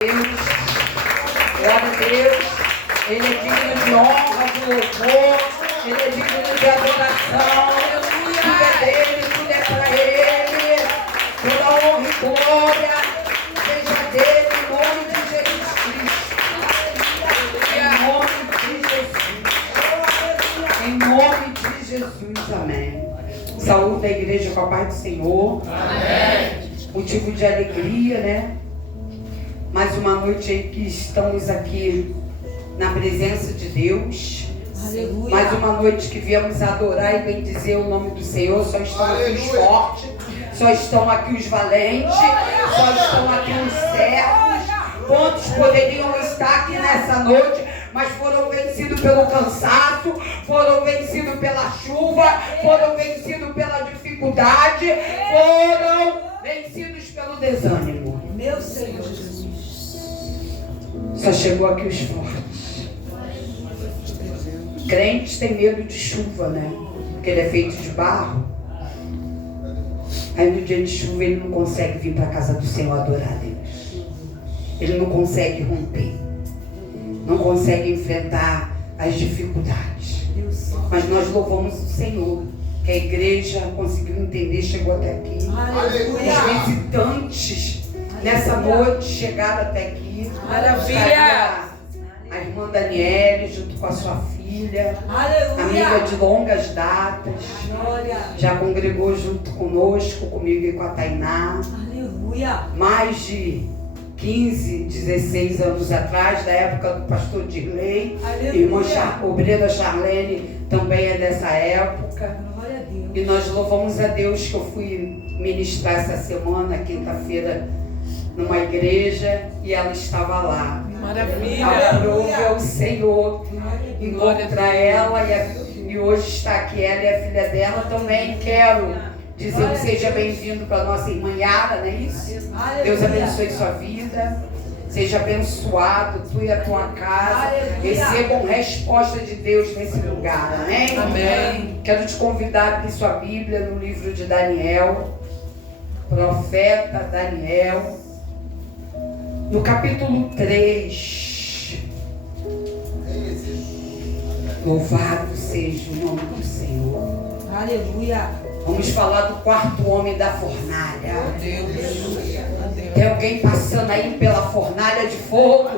Glória a Deus. Ele é digno de honra, de louvor. Ele é digno de adoração. Tudo é dele, tudo é para ele. Toda honra e glória seja dele, em nome de Jesus Cristo. Em nome de Jesus, amém. Saúde da igreja com a paz do Senhor. Amém. Motivo de alegria, né? Mais uma noite aí que estamos aqui na presença de Deus. Aleluia. Mais uma noite que viemos adorar e bendizer o nome do Senhor. Só estão aqui os fortes, só estão aqui os valentes, só estão aqui os servos. Quantos poderiam estar aqui nessa noite, mas foram vencidos pelo cansaço, foram vencidos pela chuva, foram vencidos pela dificuldade, foram vencidos pelo desânimo. Meu Senhor Jesus. Só chegou aqui os fortes. Crentes têm medo de chuva, né? Porque ele é feito de barro. Aí no dia de chuva ele não consegue vir para a casa do Senhor adorar a Deus. Ele não consegue romper. Não consegue enfrentar as dificuldades. Mas nós louvamos o Senhor, que a igreja conseguiu entender, chegou até aqui. Os visitantes nessa noite chegaram até aqui. Maravilha! A irmã Daniele, junto com a sua filha, aleluia, amiga de longas datas, glória, já congregou junto conosco, comigo e com a Tainá. Aleluia! Mais de 15, 16 anos atrás, da época do pastor Dirley, irmã obreira Charlene também é dessa época. Glória a Deus. E nós louvamos a Deus que eu fui ministrar essa semana, quinta-feira, numa igreja, e ela estava lá. Maravilha! Aprove ao Senhor encontrar ela, e hoje está aqui ela e a filha dela. Também quero dizer que seja bem-vindo para a nossa irmã Yara, não é isso? Deus abençoe sua vida, seja abençoado, tu e a tua casa, recebam resposta de Deus nesse lugar, amém? Amém. Quero te convidar a abrir sua Bíblia no livro de Daniel, profeta Daniel, no capítulo 3. Louvado seja o nome do Senhor. Aleluia. Vamos falar do quarto homem da fornalha. Tem alguém passando aí pela fornalha de fogo?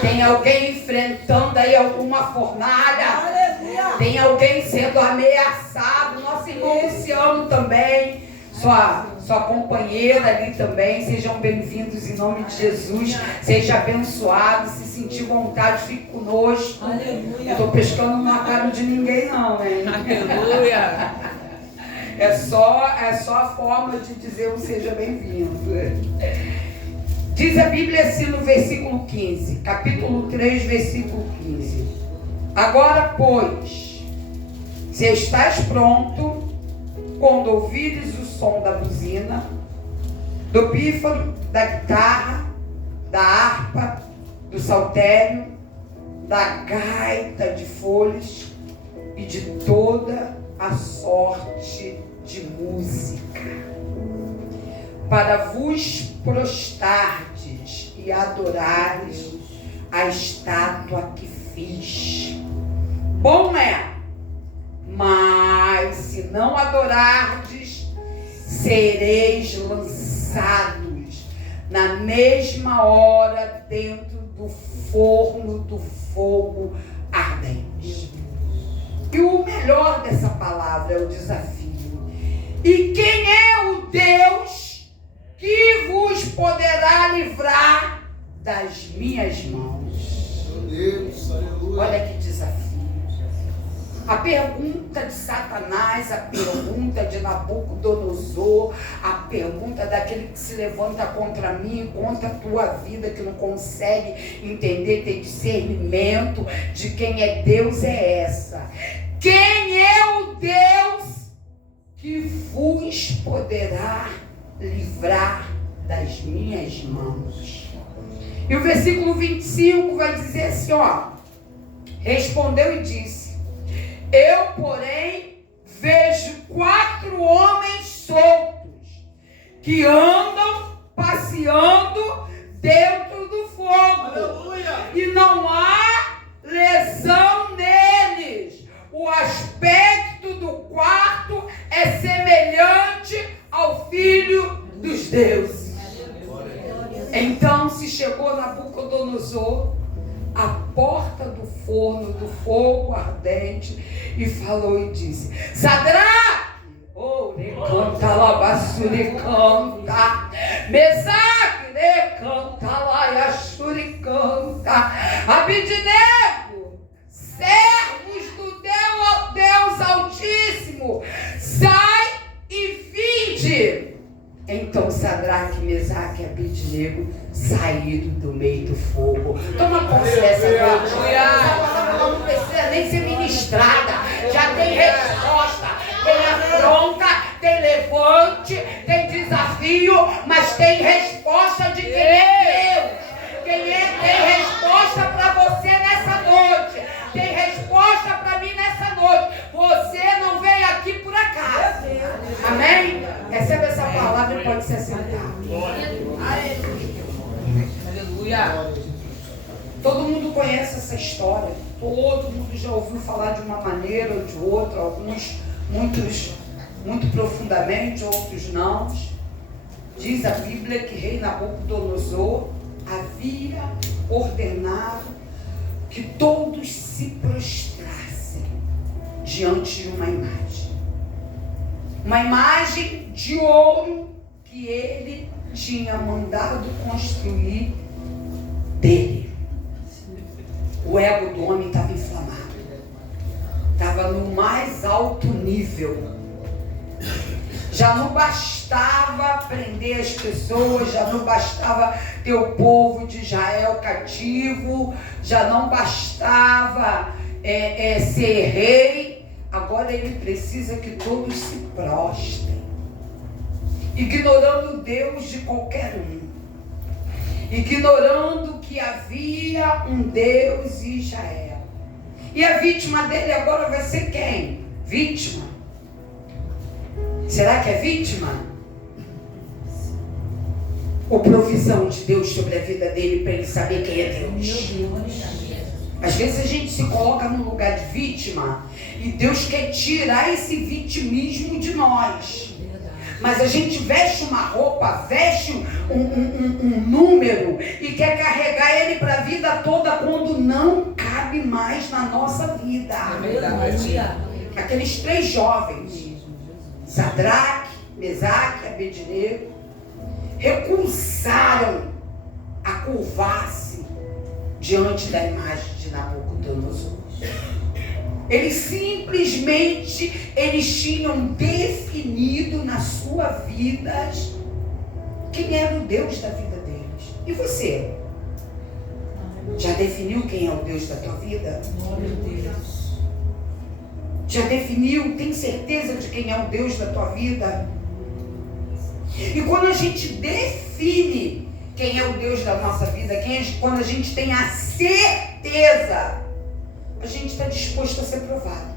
Tem alguém enfrentando aí alguma fornalha? Tem alguém sendo ameaçado? Nosso irmão Luciano também, sua companheira ali também. Sejam bem-vindos em nome de Jesus. Seja abençoado. Se sentir vontade, fique conosco. Aleluia. Não estou pescando na cara de ninguém não, né? Aleluia. É só a forma de dizer um seja bem-vindo. Diz a Bíblia assim no versículo 15, capítulo 3, versículo 15. Agora, pois, se estás pronto, quando ouvires o som da buzina, do pífaro, da guitarra, da harpa, do saltério, da gaita de folhas e de toda a sorte de música, para vos prostardes e adorares a estátua que fiz. Bom é, mas se não adorardes, sereis lançados na mesma hora dentro do forno do fogo ardente. E o melhor dessa palavra é o desafio. E quem é o Deus que vos poderá livrar das minhas mãos? Olha que desafio. A pergunta de Satanás, a pergunta de Nabucodonosor, a pergunta daquele que se levanta contra mim, contra a tua vida, que não consegue entender, ter discernimento de quem é Deus, é essa. Quem é o Deus que vos poderá livrar das minhas mãos? E o versículo 25 vai dizer assim, ó. Respondeu e disse: eu, porém, vejo 4 homens soltos que andam passeando dentro do fogo. Aleluia. E não há lesão neles. O aspecto do quarto é semelhante ao Filho dos deuses. Então se chegou Nabucodonosor à porta do forno, do fogo ardente, e falou e disse: Sadraque, canta labassuri canta, Mesaque, canta laiassuri canta, Abidnego, servos do Deus Altíssimo, sai e vinde. Então Sadraque, Mesaque e Abidnego saíram do meio do fogo. Toma posse dessa noite. Essa palavra não precisa nem ser ministrada. Já tem resposta, tem afronta, tem levante, tem desafio, mas tem resposta de quem é Deus. Quem é tem resposta para você nessa noite. Tem resposta para mim nessa noite. Você não veio aqui por acaso. Amém? Receba essa palavra e pode se assentar. Aleluia. Todo mundo conhece essa história. Todo mundo já ouviu falar de uma maneira ou de outra. Alguns, muito profundamente, outros não. Diz a Bíblia que rei Nabucodonosor havia ordenado que todos se prostrassem diante de uma imagem. Uma imagem de ouro que ele tinha mandado construir dele. O ego do homem estava inflamado. Estava no mais alto nível. Já não bastava prender as pessoas, já não bastava ter o povo de Israel cativo, já não bastava ser rei. Agora ele precisa que todos se prostrem, ignorando Deus de qualquer um, ignorando que havia um Deus em Israel. E a vítima dele agora vai ser quem? Vítima. Será que é vítima? Ou provisão de Deus sobre a vida dele para ele saber quem é Deus? Às vezes a gente se coloca no lugar de vítima e Deus quer tirar esse vitimismo de nós. Mas a gente veste uma roupa, veste um número e quer carregar ele para a vida toda quando não cabe mais na nossa vida. Aqueles 3 jovens, Sadraque, Mesaque e Abednego, recusaram a curvar-se diante da imagem de Nabucodonosor. Eles simplesmente, tinham definido na sua vida quem era o Deus da vida deles. E você? Já definiu quem é o Deus da tua vida? Já definiu? Tem certeza de quem é o Deus da tua vida? E quando a gente define quem é o Deus da nossa vida, quando a gente tem a certeza, a gente está disposto a ser provado.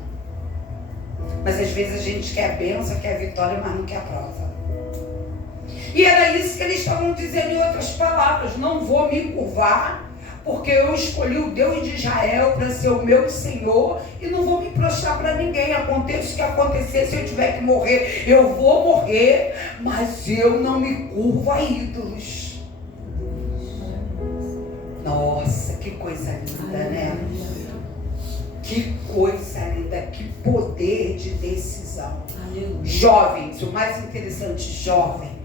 Mas às vezes a gente quer a bênção, quer a vitória, mas não quer a prova. E era isso que eles estavam dizendo em outras palavras: não vou me curvar, porque eu escolhi o Deus de Israel para ser o meu Senhor, e não vou me prostrar para ninguém. Aconteça o que acontecer, se eu tiver que morrer, eu vou morrer, mas eu não me curvo a ídolos. Nossa, que coisa linda, né? Que coisa linda, que poder de decisão. Jovens, o mais interessante, jovens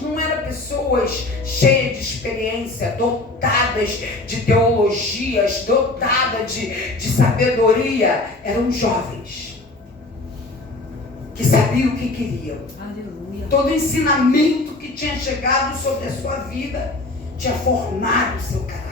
não eram pessoas cheias de experiência, dotadas de teologias, dotadas de sabedoria. Eram jovens que sabiam o que queriam. Aleluia. Todo o ensinamento que tinha chegado sobre a sua vida tinha formado o seu caráter.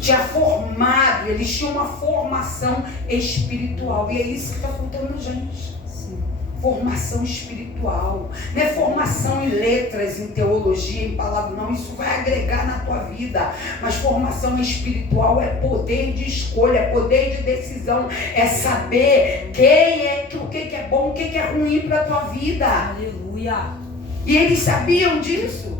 Tinha formado, eles tinham uma formação espiritual. E é isso que está faltando a gente. Sim. Formação espiritual. Não é formação em letras, em teologia, em palavra, não. Isso vai agregar na tua vida. Mas formação espiritual é poder de escolha, é poder de decisão. É saber o que é bom, o que é ruim para a tua vida. Aleluia. E eles sabiam disso.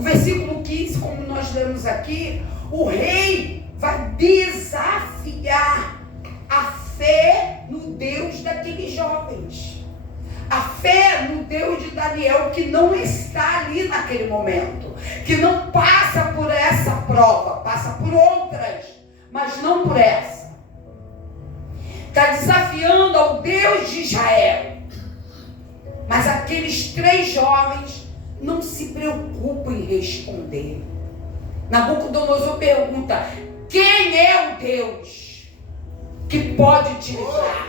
O versículo 15, como nós lemos aqui, o rei vai desafiar a fé no Deus daqueles jovens. A fé no Deus de Daniel, que não está ali naquele momento, que não passa por essa prova, passa por outras, mas não por essa. Está desafiando ao Deus de Israel. Mas aqueles 3 jovens não se preocupam em responder. Nabucodonosor pergunta: quem é o Deus que pode te livrar?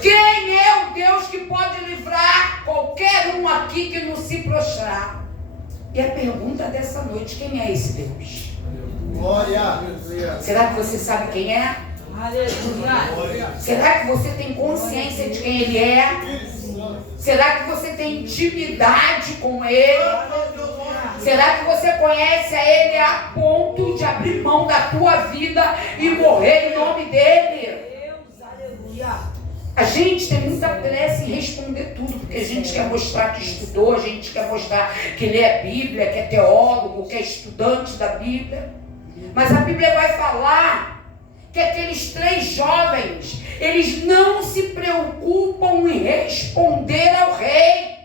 Quem é o Deus que pode livrar qualquer um aqui que não se prostrar? E a pergunta dessa noite: quem é esse Deus? Glória. Será que você sabe quem é? Aleluia. Será que você tem consciência de quem Ele é? Será que você tem intimidade com Ele? Será que você conhece a Ele a ponto de abrir mão da tua vida e morrer em nome dEle? Deus, aleluia. A gente tem muita pressa em responder tudo, porque a gente quer mostrar que estudou, a gente quer mostrar que lê a Bíblia, que é teólogo, que é estudante da Bíblia. Mas a Bíblia vai falar que aqueles 3 jovens, eles não se preocupam em responder ao rei,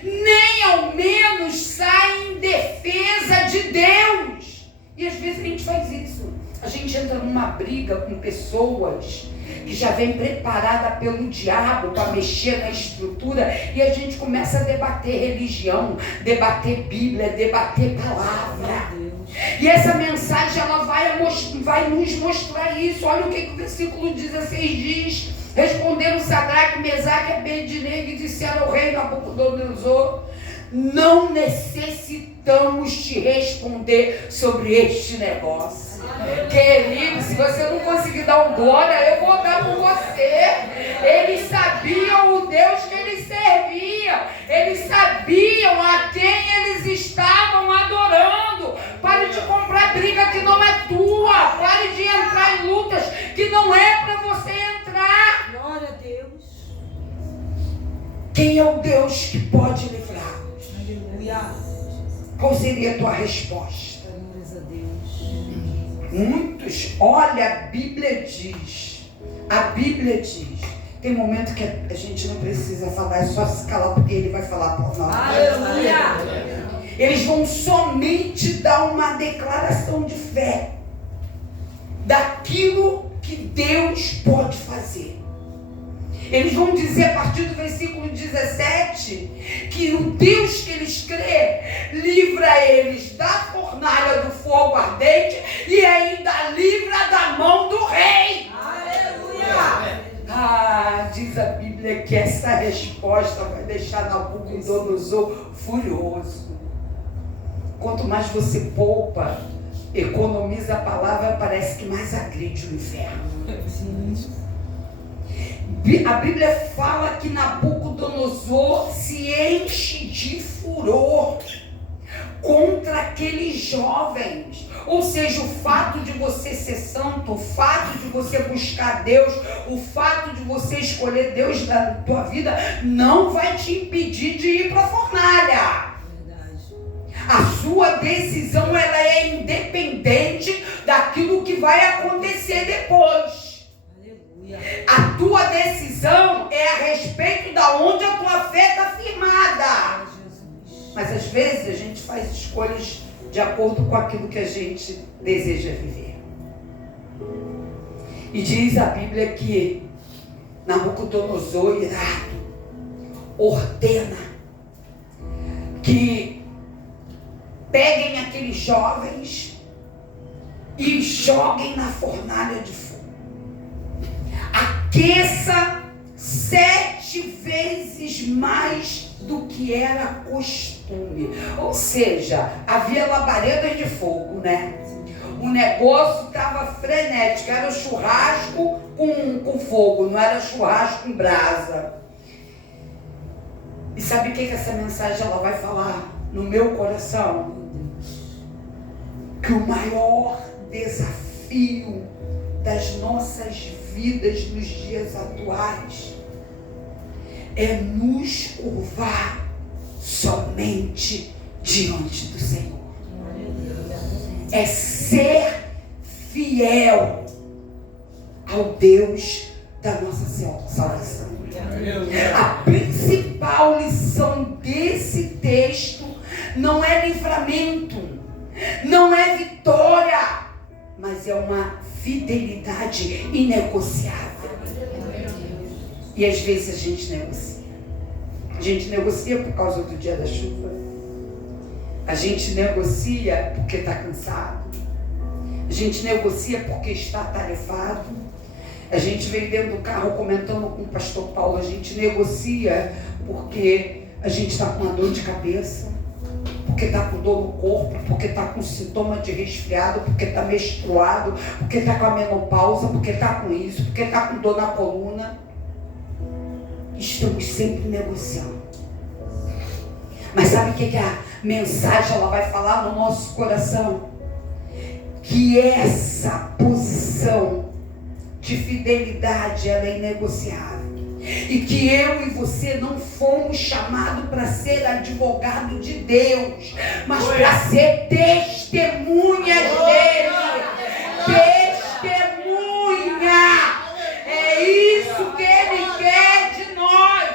nem ao menos saem em defesa de Deus. E às vezes a gente faz isso. A gente entra numa briga com pessoas que já vem preparada pelo diabo para mexer na estrutura, e a gente começa a debater religião, debater Bíblia, debater palavra. E essa mensagem ela vai nos mostrar isso. Olha o que o versículo 16 diz. Responderam Sadraque, Mesaque e Abednego e disseram ao rei Nabucodonosor: não necessitamos te responder sobre este negócio. Querido, se você não conseguir dar um glória, eu vou dar por você. Eles sabiam o Deus que eles serviam. Eles sabiam a quem eles estavam adorando. Pare de comprar briga que não é tua. Pare de entrar em lutas que não é para você entrar. Glória a Deus. Quem é o Deus que pode livrar? Aleluia. Qual seria a tua resposta? Glórias a Deus. Muitos, olha, a Bíblia diz, tem momento que a gente não precisa falar, é só se calar, porque Ele vai falar por nós. Aleluia. Eles vão somente dar uma declaração de fé daquilo que Deus pode fazer. Eles vão dizer a partir do versículo 17 que o Deus que eles crê livra eles da fornalha do fogo ardente e ainda livra da mão do rei. Aleluia. Diz a Bíblia que essa resposta vai deixar Nabucodonosor furioso. Quanto mais você poupa, economiza a palavra, parece que mais agride o inferno. A Bíblia fala que Nabucodonosor se enche de furor contra aqueles jovens. Ou seja, o fato de você ser santo, o fato de você buscar Deus, o fato de você escolher Deus na tua vida, não vai te impedir de ir para a fornalha. A sua decisão ela é independente daquilo que vai acontecer depois. A tua decisão é a respeito da onde a tua fé está firmada. Mas às vezes a gente faz escolhas de acordo com aquilo que a gente deseja viver. E diz a Bíblia que Nabucodonosor, irado, ordena que peguem aqueles jovens e joguem na fornalha de fogo. Aqueça 7 vezes mais do que era costume. Ou seja, havia labaredas de fogo, né? O negócio estava frenético. Era churrasco com fogo, não era churrasco em brasa. E sabe o que essa mensagem ela vai falar no meu coração? Que o maior desafio das nossas vidas nos dias atuais é nos curvar somente diante do Senhor. É ser fiel ao Deus da nossa salvação. A principal lição desse texto não é livramento, não é vitória, mas é uma fidelidade inegociável. E às vezes a gente negocia. A gente negocia por causa do dia da chuva. A gente negocia porque está cansado. A gente negocia porque está atarefado. A gente veio dentro do carro comentando com o pastor Paulo. A gente negocia porque a gente está com uma dor de cabeça, porque está com dor no corpo, porque está com sintoma de resfriado, porque está menstruado, porque está com a menopausa, porque está com isso, porque está com dor na coluna. Estamos sempre negociando. Mas sabe o que a mensagem ela vai falar no nosso coração? Que essa posição de fidelidade ela é inegociável. E que eu e você não fomos chamados para ser advogado de Deus, mas para ser testemunhas dele. Testemunha! É isso que ele quer de nós.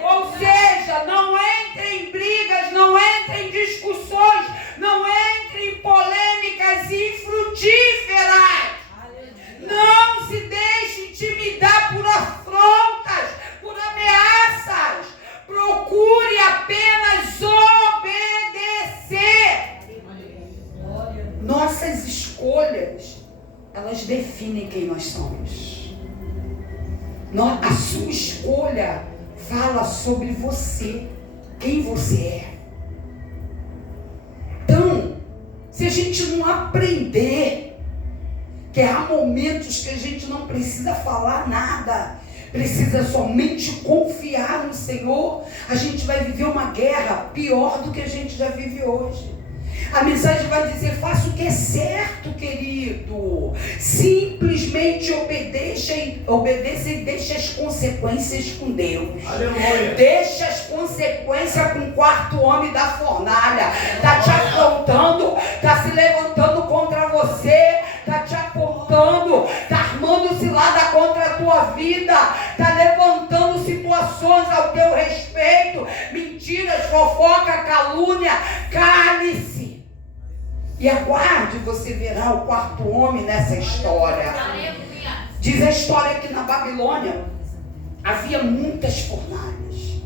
Ou seja, não entre em brigas, não entre em discussões, não entre em polêmicas infrutíferas. Não se deixe intimidar por afrontas, por ameaças. Procure apenas obedecer. Nossas escolhas, elas definem quem nós somos. A sua escolha fala sobre você, quem você é. Então, se a gente não aprender que há momentos que a gente não precisa falar nada, precisa somente confiar no Senhor, a gente vai viver uma guerra pior do que a gente já vive hoje. A mensagem vai dizer: faça o que é certo, querido. Simplesmente obedeça e deixe as consequências com Deus. Aleluia. Deixa as consequências com o quarto homem da fornalha. Está te afrontando, está se levantando contra você, está te apontando, está armando cilada contra a tua vida, está levantando situações ao teu respeito, mentiras, fofoca, calúnia. Cale-se e aguarde, você verá o quarto homem nessa história. Diz a história que na Babilônia havia muitas fornalhas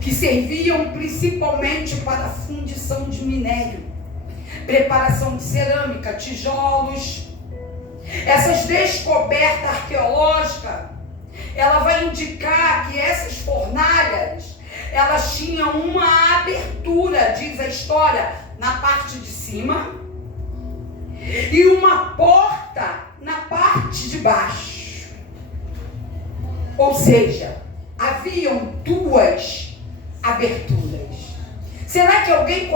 que serviam principalmente para a fundição de minério, preparação de cerâmica, tijolos. Essas descobertas arqueológicas, ela vai indicar que essas fornalhas, elas tinham uma abertura, diz a história, na parte de cima e uma porta na parte de baixo. Ou seja, haviam duas aberturas. Será que alguém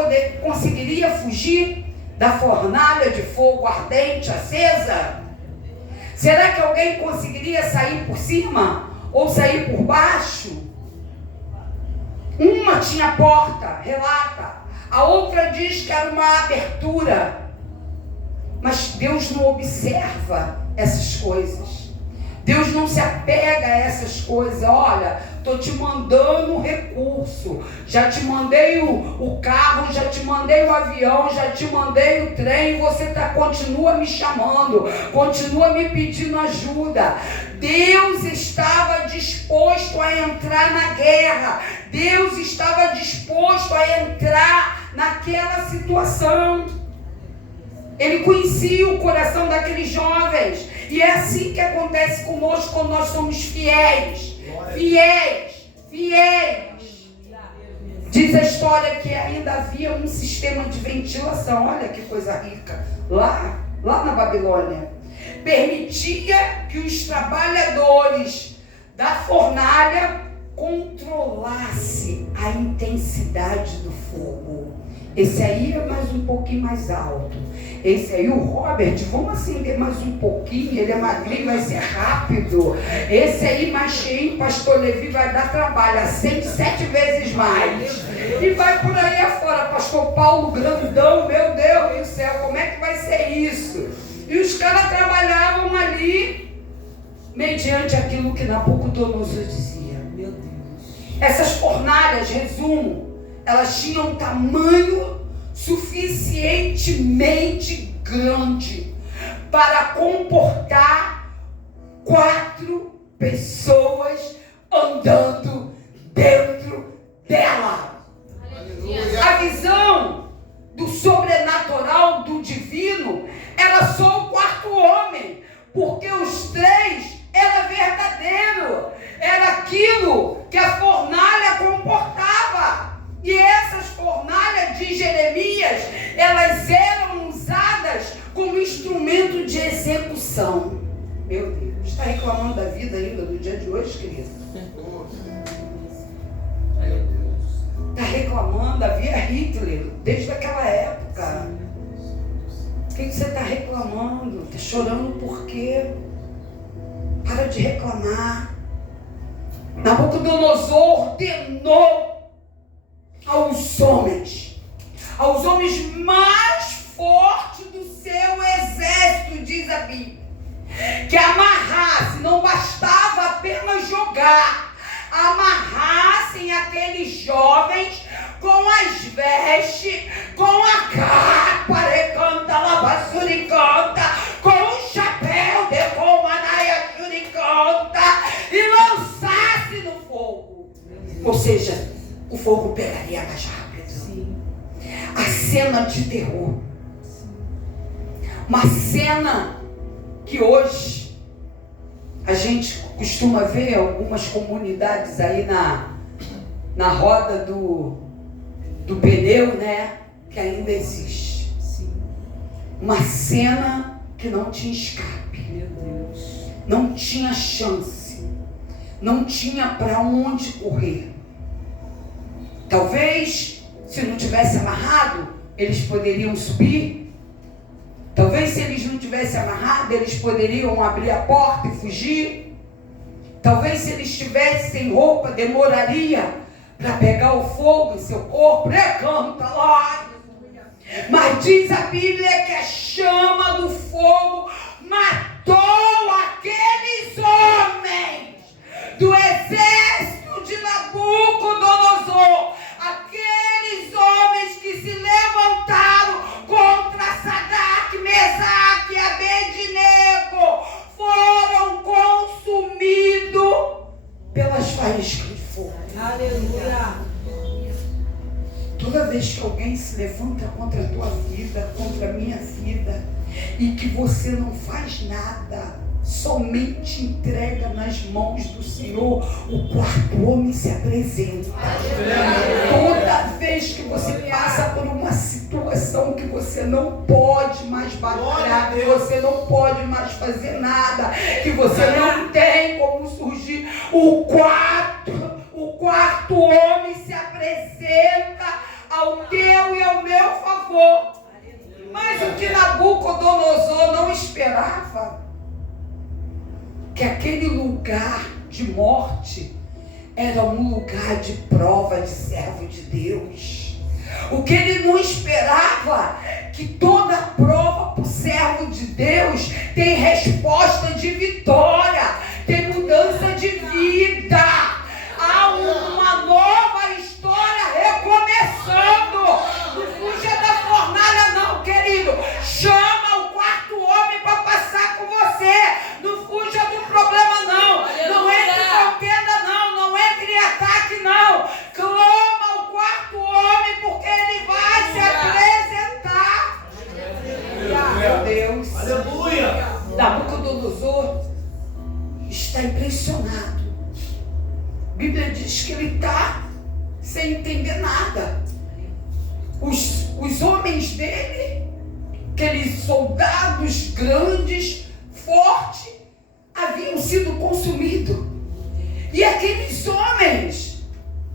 conseguiria fugir da fornalha de fogo ardente acesa? Será que alguém conseguiria sair por cima ou sair por baixo? Uma tinha porta, relata. A outra diz que era uma abertura. Mas Deus não observa essas coisas. Deus não se apega a essas coisas. Olha, estou te mandando um recurso. Já te mandei o carro, já te mandei o avião, já te mandei o trem. E você continua me chamando, continua me pedindo ajuda. Deus estava disposto a entrar na guerra. Deus estava disposto a entrar naquela situação. Ele conhecia o coração daqueles jovens. E é assim que acontece conosco quando nós somos fiéis. Fiéis. Diz a história que ainda havia um sistema de ventilação. Olha que coisa rica. Lá na Babilônia. Permitia que os trabalhadores da fornalha controlasse a intensidade do fogo. Esse aí é mais um pouquinho mais alto. Esse aí, o Robert, vamos acender mais um pouquinho, ele é magrinho, vai ser rápido. Esse aí, mais cheio, pastor Levi, vai dar trabalho, acende 7 vezes mais. E vai por aí afora, pastor Paulo, grandão, meu Deus do céu, como é que vai ser isso? E os caras trabalhavam ali, mediante aquilo que Nabucodonosor dizia. Meu Deus. Essas fornalhas, resumo, elas tinham um tamanho suficientemente grande para comportar 4 pessoas andando dentro dela. A visão do sobrenatural, do divino, era só o 4º homem, porque os 3 era verdadeiro, era aquilo que a fornalha comportava. E essas fornalhas de Jeremias, elas eram usadas como instrumento de execução. Meu Deus, está reclamando da vida ainda do dia de hoje, querido? Está reclamando, havia Hitler desde aquela época. O que você está reclamando? Está chorando por quê? Para de reclamar. Nabucodonosor ordenou aos homens mais fortes do seu exército, diz a Bíblia, que amarrasse, não bastava apenas jogar, amarrassem aqueles jovens com as vestes, com a capa, recanta, lavassuricanta, com o chapéu, decomanaia, suricanta, e lançasse no fogo. Ou seja, o fogo pegaria mais rápido. Sim. A cena de terror. Uma cena que hoje a gente costuma ver algumas comunidades aí na roda do pneu, né? Que ainda existe. Sim. Uma cena que não tinha escape. Meu Deus. Não tinha chance. Não tinha para onde correr. Talvez, se não tivesse amarrado, eles poderiam subir. Talvez, se eles não tivessem amarrado, eles poderiam abrir a porta e fugir. Talvez, se eles tivessem roupa, demoraria para pegar o fogo em seu corpo. Recanta lá. Mas diz a Bíblia que a chama do fogo matou aqueles homens do exército de Nabucodonosor. Aqueles homens que se levantaram contra Sadraque, Mesaque e Abednego foram consumidos pelas faíscas de fogo. Aleluia. Toda vez que alguém se levanta contra a tua vida, contra a minha vida, e que você não faz nada, somente entrega nas mãos do Senhor, o 4º homem se apresenta. Toda vez que você passa por uma situação que você não pode mais batalhar, que você não pode mais fazer nada, que você não tem como surgir, o 4º homem se apresenta ao teu e ao meu favor. Mas o que Nabucodonosor não esperava, que aquele lugar de morte era um lugar de prova de servo de Deus. O que ele não esperava, que toda prova para o servo de Deus tem resposta de vitória, tem mudança de vida. Há uma nova história recomeçando. Não fuja da fornalha não, querido. Chama o 4º homem para passar com você. Não fuja do problema não. Não entre em contenda não. Não entre em ataque não. Clama o 4º homem, porque ele vai se apresentar. Meu Deus. Aleluia. Nabucodonosor está impressionado. A Bíblia diz que ele está sem entender nada. Os homens dele, aqueles soldados grandes, fortes, haviam sido consumidos. E aqueles homens,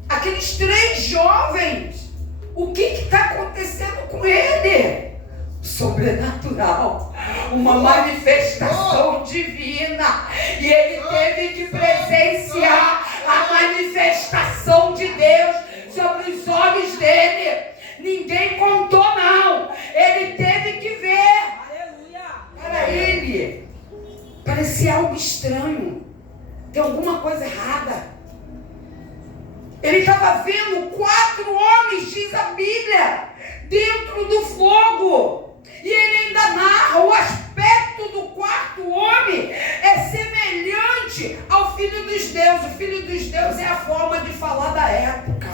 aqueles 3 jovens, O que está acontecendo com ele? Sobrenatural, uma manifestação divina, e ele teve que presenciar a manifestação de Deus sobre os olhos dele. Ninguém contou, não, ele teve que ver. Para ele parecia algo estranho, tem alguma coisa errada. Ele estava vendo 4 homens, diz a Bíblia, dentro do fogo. E ele ainda narra: o aspecto do 4º homem é semelhante ao Filho dos Deuses. O Filho dos Deuses é a forma de falar da época.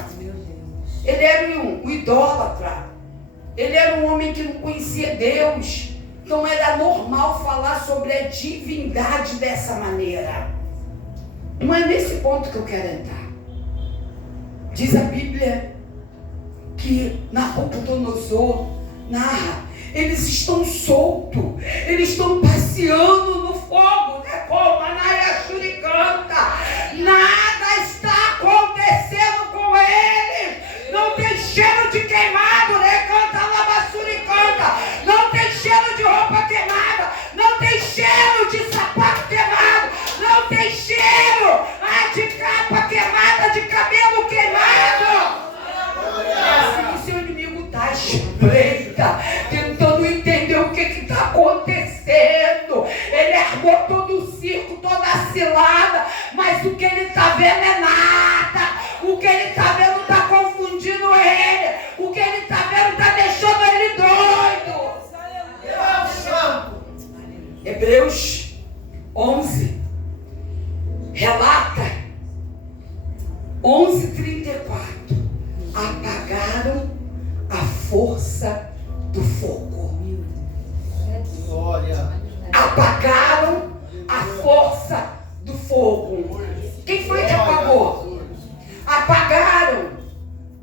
Ele era um idólatra. Ele era um homem que não conhecia Deus. Então era normal falar sobre a divindade dessa maneira. Não é nesse ponto que eu quero entrar. Diz a Bíblia que Nabucodonosor narra: eles estão soltos, eles estão passeando no fogo, né? Como Manaia Shuricanta. Nada está acontecendo com eles. Não tem cheiro de queimado, né? Canta Labassuricanta. Não tem cheiro de roupa queimada. Não tem cheiro de sapato queimado. Não tem cheiro de capa queimada, de cabelo queimado. É assim que seu inimigo está, espreita, tentando entender o que está acontecendo. Ele armou todo o circo, toda a cilada, mas o que ele está vendo é nada. O que ele está vendo está confundindo ele. O que ele está vendo está deixando ele doido. Hebreus 11 relata 11:34. Apagaram a força do fogo. Apagaram a força do fogo. Quem foi que apagou? Apagaram.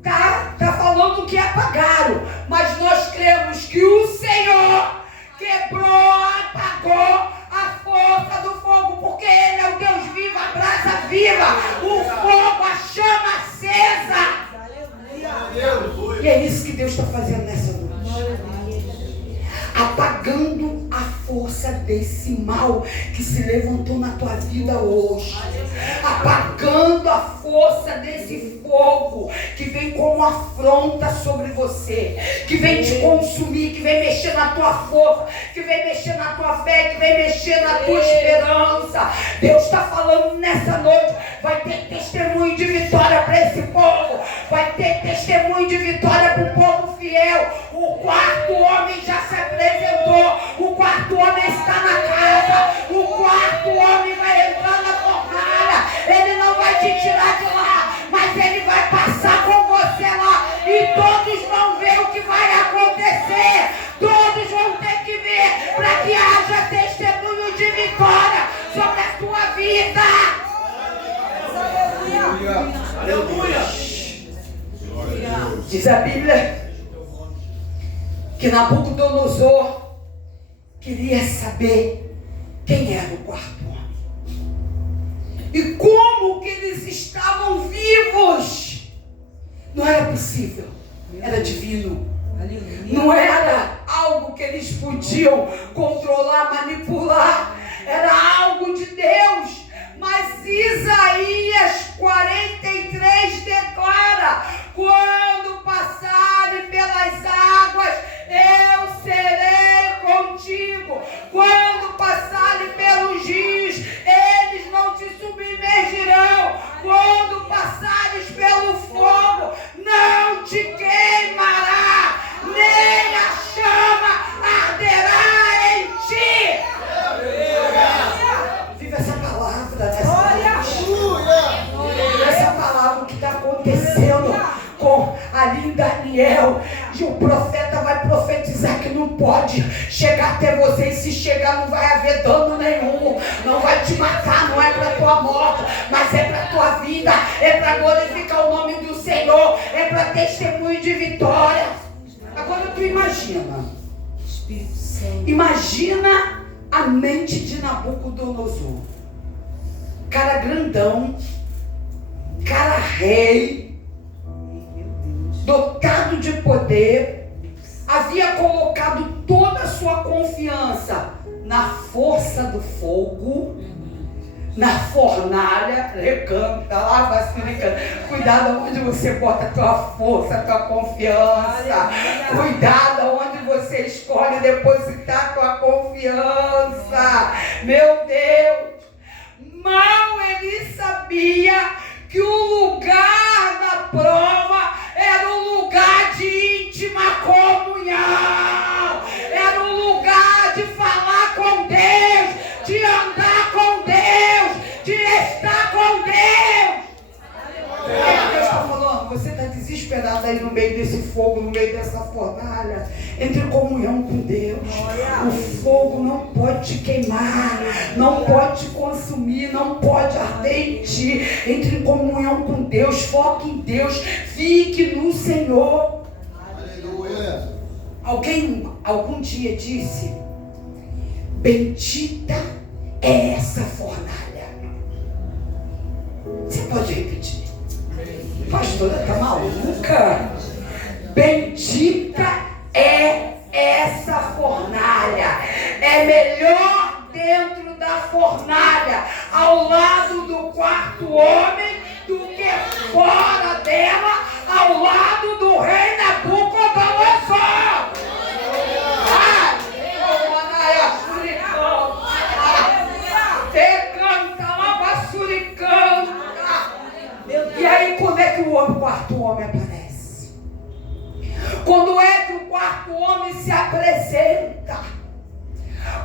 Tá falando que apagaram, mas nós cremos que o Senhor quebrou, apagou a força do fogo, porque Ele é o Deus vivo, a brasa viva, o fogo, a chama acesa. E é isso que Deus está fazendo nessa noite. Apagando a força desse mal que se levantou na tua vida hoje. Apagando a força desse fogo que vem como afronta sobre você, que vem te consumir, que vem mexer na tua força, que vem mexer na tua fé, que vem mexer na tua esperança. Deus está falando nessa noite: vai ter testemunho de vitória para esse povo, vai ter testemunho de vitória para o povo fiel. O 4º homem já se apresentou, o 4º homem está na casa, o 4º homem vai entrar na fornalha. Ele não vai te tirar de lá, mas ele vai passar com você lá, e todos vão ver o que vai acontecer. Todos vão ter que ver, para que haja testemunho de vitória sobre a tua vida. Aleluia. Diz a Bíblia que Nabucodonosor queria saber quem era o 4º homem e como que eles estavam vivos. Não era possível, era divino. Não era algo que eles podiam controlar, manipular, era algo de Deus. Mas Isaías 43 declara: quando passarem pelas águas, eu serei contigo. Quando passarem pelos rios, eles não te submergirão. Quando passares pelo fogo, não te queimará, nem a chama arderá em ti. Viva essa palavra nessa noite. Essa palavra que está acontecendo ali em Daniel, e o profeta vai profetizar que não pode chegar até você, e se chegar não vai haver dano nenhum, não vai te matar, não é para tua morte, mas é para tua vida, é para glorificar o nome do Senhor, é para testemunho de vitória. Agora tu imagina a mente de Nabucodonosor, cara grandão, cara rei, dotado de poder, havia colocado toda a sua confiança na força do fogo, na fornalha, recanta, lá vai se recanta. Cuidado onde você bota a tua força, a tua confiança. Cuidado onde você escolhe depositar a tua confiança. Meu Deus, mal ele sabia que o lugar da prova era um lugar de íntima comunhão, era um lugar de falar com Deus, de andar com Deus, de estar com Deus. Deus está falando, você está desesperado aí no meio desse fogo, no meio dessa fornalha. Entre em comunhão com Deus. O fogo não pode te queimar, não pode te consumir, não pode arder em ti. Entre em comunhão com Deus, foque em Deus, fique no Senhor. Aleluia. Alguém algum dia disse: bendita é essa fornalha. Você pode repetir? Pastora, tá maluca? Bendita é essa fornalha. É melhor dentro da fornalha, ao lado do quarto homem, do que fora dela, ao lado do rei Nabucodonosor. E aí, quando é que o quarto homem aparece? Quando é que o quarto homem se apresenta?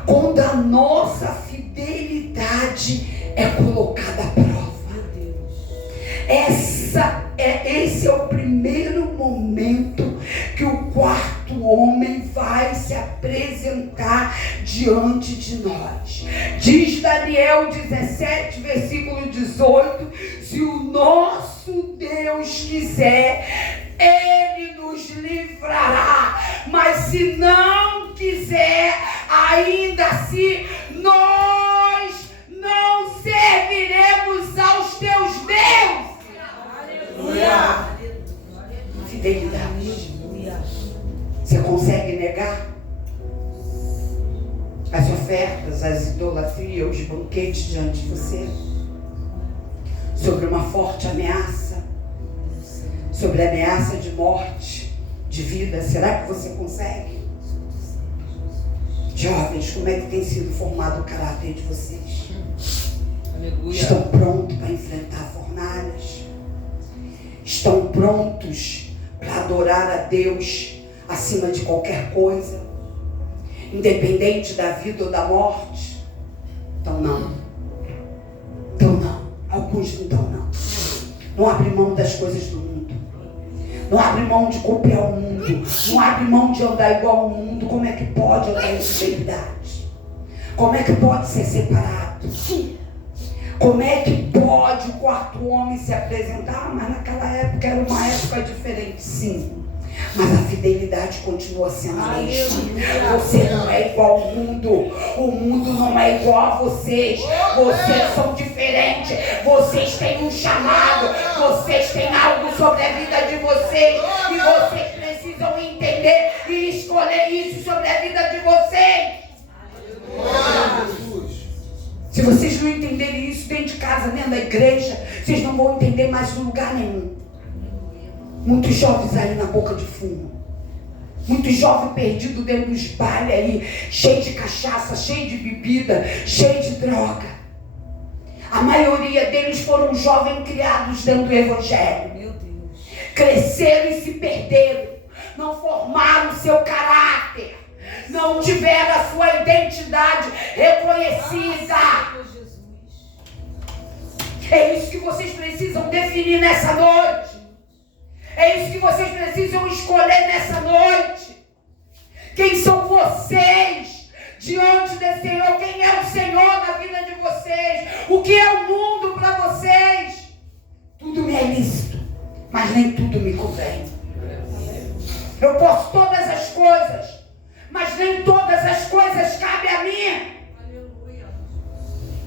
Quando a nossa fidelidade é colocada à prova. Esse é o primeiro momento que o quarto homem vai se apresentar diante de nós. Diz Daniel 17, versículo 18: se o nosso Deus quiser, Ele nos livrará, mas se não quiser, ainda assim nós não serviremos aos teus deuses. Aleluia. Fidelidade. Você consegue negar as ofertas, as idolatrias, os banquetes diante de você? Sobre uma forte ameaça, sobre a ameaça de morte, de vida, será que você consegue? Jovens, como é que tem sido formado o caráter de vocês? Aleluia. Estão prontos para enfrentar fornalhas? Estão prontos para adorar a Deus acima de qualquer coisa, independente da vida ou da morte? Então não. Alguns então não. Não abre mão das coisas do mundo. Não abre mão de copiar o mundo. Não abre mão de andar igual ao mundo. Como é que pode andar em fidelidade? Como é que pode ser separado? Como é que pode o quarto homem se apresentar? Mas naquela época era uma época diferente, sim. Mas a fidelidade continua sendo a mesma. Você não é igual ao mundo. O mundo não é igual a vocês. Vocês são diferentes. Vocês têm um chamado. Vocês têm algo sobre a vida de vocês. E vocês precisam entender e escolher isso sobre a vida de vocês. Se vocês não entenderem isso dentro de casa, dentro da igreja, vocês não vão entender mais em lugar nenhum. Muitos jovens aí na boca de fumo. Muitos jovens perdidos dentro dos bailes aí, cheio de cachaça, cheio de bebida, cheio de droga. A maioria deles foram jovens criados dentro do evangelho. Meu Deus. Cresceram e se perderam. Não formaram o seu caráter. Não tiveram a sua identidade reconhecida. É isso que vocês precisam definir nessa noite. É isso que vocês precisam escolher nessa noite. Quem são vocês diante desse Senhor? Quem é o Senhor na vida de vocês? O que é o mundo para vocês? Tudo me é lícito, mas nem tudo me convém. Eu posso todas as coisas, mas nem todas as coisas cabem a mim.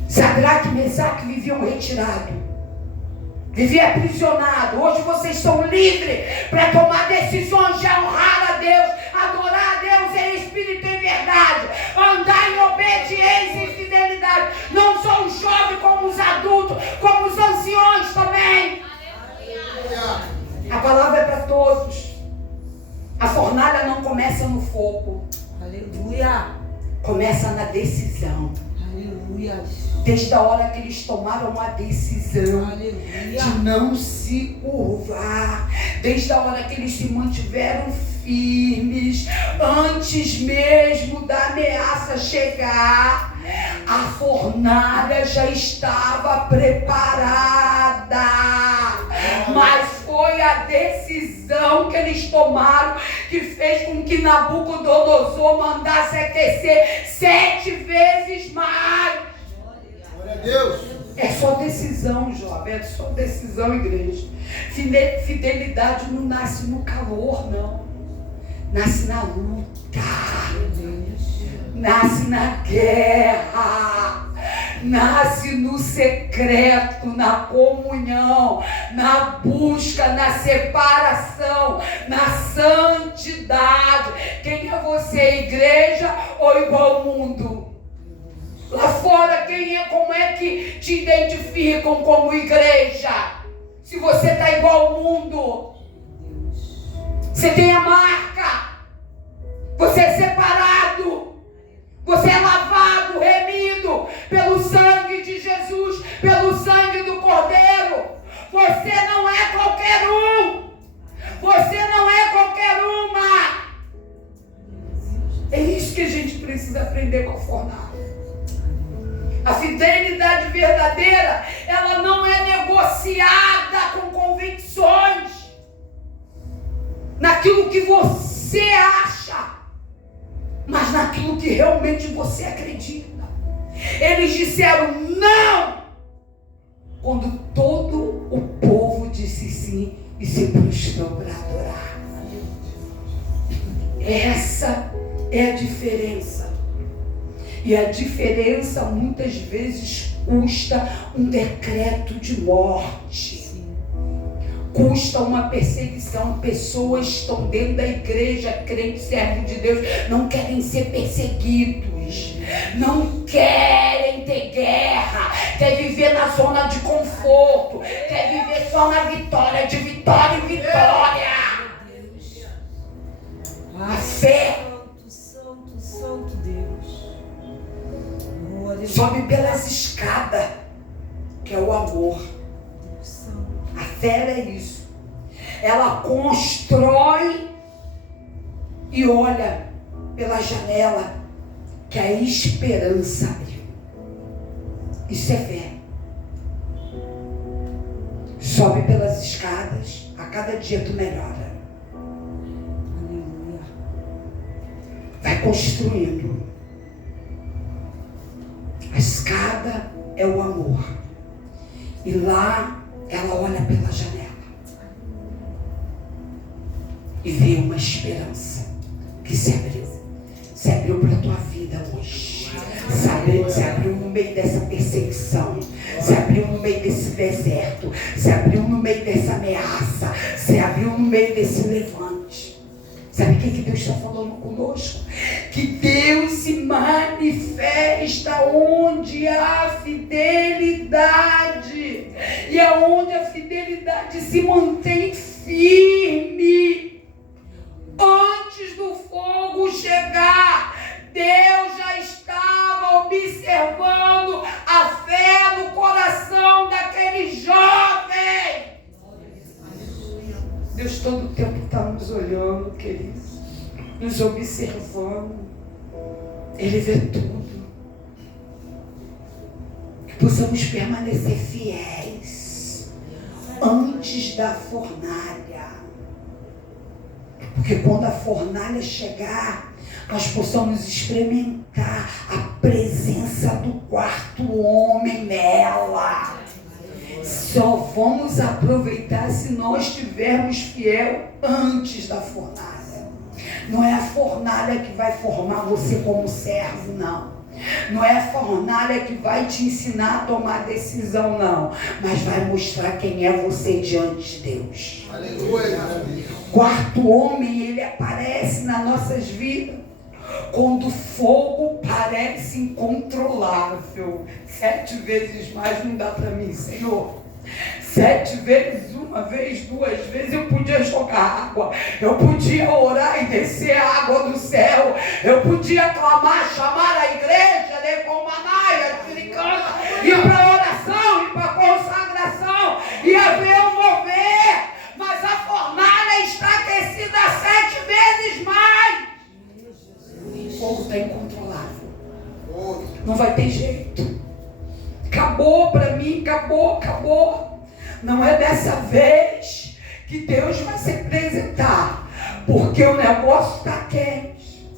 Sadraque e Mesaque viviam retirados Vivia aprisionado. Hoje vocês são livres para tomar decisões de honrar a Deus, adorar a Deus em espírito e em verdade, andar em obediência e fidelidade. Não só os jovens, como os adultos, como os anciões também. A palavra é para todos. A fornalha não começa no fogo. Aleluia. Começa na decisão. Aleluia. Desde a hora que eles tomaram a decisão Aleluia. de não se curvar, desde a hora que eles se mantiveram firmes, antes mesmo da ameaça chegar, a fornalha já estava preparada. Mas foi a decisão que eles tomaram que fez com que Nabucodonosor mandasse aquecer 7 vezes mais. Glória a Deus. É só decisão, jovem, é só decisão, igreja. Fidelidade não nasce no calor, não. Nasce na luta. Nasce na guerra. Nasce no secreto, na comunhão, na busca, na separação, na santidade. Quem é você, igreja ou igual ao mundo? Lá fora, quem é, como é que te identificam como igreja? Se você está igual ao mundo, você tem a marca, você é separado, você é lavado, remido pelo sangue de Jesus, pelo sangue do Cordeiro. Você não é qualquer um, você não é qualquer uma. É isso que a gente precisa aprender com a fornalha. A fidelidade verdadeira, ela não é negociada com convicções, naquilo que você acha, mas naquilo que realmente você acredita. Eles disseram não, quando todo o povo disse sim e se prostrou para adorar. Essa é a diferença. E a diferença muitas vezes custa um decreto de morte. Custa uma perseguição. Pessoas estão dentro da igreja, crentes, servos de Deus, não querem ser perseguidos, não querem ter guerra, quer viver na zona de conforto, quer viver só na vitória, de vitória em vitória. A fé Santo Deus. sobe pelas escadas, que é o amor. A fé é isso. Ela constrói e olha pela janela, que a esperança abriu. Isso é fé. Sobe pelas escadas, a cada dia tu melhora. Aleluia. Vai construindo. A escada é o amor. E lá ela olha pela janela e vê uma esperança que se abriu. Se abriu para a tua vida hoje. Se abriu no meio dessa perseguição. Se abriu no meio desse deserto. Se abriu no meio dessa ameaça. Se abriu no meio desse levante. Sabe o que Deus está falando conosco? Que Deus se manifesta onde há fidelidade. E aonde a fidelidade se mantém firme. Antes do fogo chegar, Deus já estava observando a fé no coração daquele jovem. Deus todo o tempo está nos olhando, queridos, nos observando. Ele vê tudo. Que possamos permanecer fiéis antes da fornalha. Porque quando a fornalha chegar, nós possamos experimentar a presença do quarto homem nela. Só vamos aproveitar se nós estivermos fiel antes da fornalha. Não é a fornalha que vai formar você como servo, não. Não é a fornalha que vai te ensinar a tomar decisão, não. Mas vai mostrar quem é você diante de Deus. Aleluia. Quarto homem, ele aparece nas nossas vidas quando o fogo parece incontrolável. 7 vezes mais não dá para mim, Senhor. 7 vezes, 1 vez, 2 vezes, eu podia jogar água, eu podia orar e descer a água do céu, eu podia clamar, chamar a igreja, né, com manaia, xiricana, ir para oração, ir para consagração, e haver um mover, mas a fornalha está aquecida 7 vezes mais. O fogo está incontrolável, não vai ter jeito. Acabou para mim, acabou. Não é dessa vez que Deus vai se apresentar, porque o negócio está quente.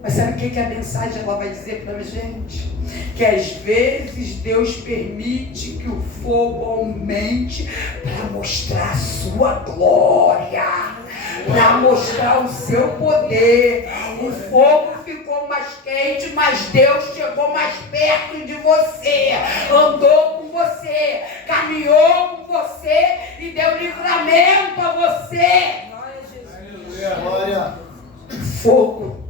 Mas sabe o que a mensagem ela vai dizer para a gente? Que às vezes Deus permite que o fogo aumente para mostrar a sua glória, para mostrar o seu poder. O fogo ficou mais quente, mas Deus chegou mais perto de você, andou com você, caminhou com você e deu livramento a você. Glória. Fogo,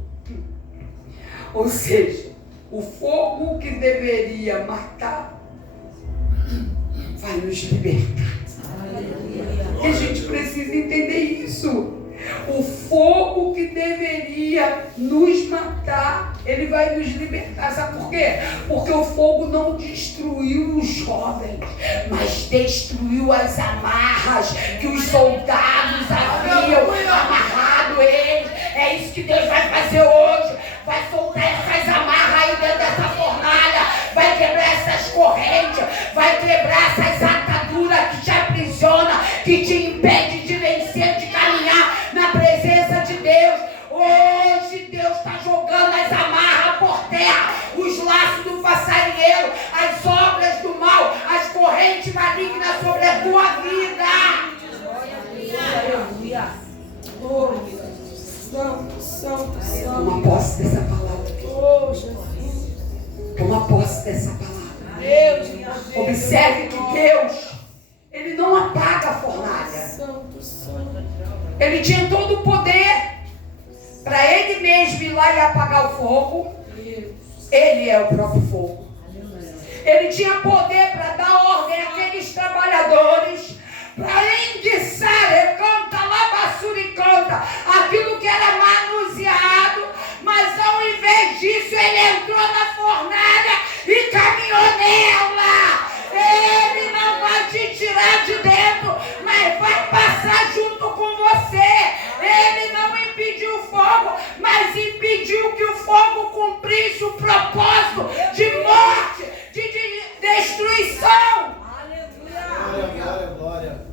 ou seja, o fogo que deveria matar vai nos libertar. E a gente precisa entender isso. O fogo que deveria nos matar, ele vai nos libertar. Sabe por quê? Porque o fogo não destruiu os jovens, mas destruiu as amarras que os soldados haviam amarrado eles. É isso que Deus vai fazer hoje. Vai soltar essas amarras aí dentro dessa fornalha, vai quebrar essas correntes, vai quebrar essas ataduras que te aprisionam, que te impede de vencer, de caminhar na presença de Deus. Hoje Deus está jogando as amarras por terra, os laços do passarinheiro, as obras do mal, as correntes malignas sobre a tua vida. Aleluia. Oh, santo. Toma posse dessa palavra. Oh, Jesus. Toma posse dessa palavra. Deus. Observe que Deus, ele não apaga a fornalha. Santo. Ele tinha todo o poder para ele mesmo ir lá e apagar o fogo. Ele é o próprio fogo. Ele tinha poder para dar ordem àqueles trabalhadores, para enguiçar, canta, labassuricanta, aquilo que era manuseado, mas ao invés disso ele entrou na fornalha e caminhou nela. Ele não vai te tirar de dentro, mas vai passar junto com você. Ele não impediu o fogo, mas impediu que o fogo cumprisse o propósito de morte, de destruição. Glória.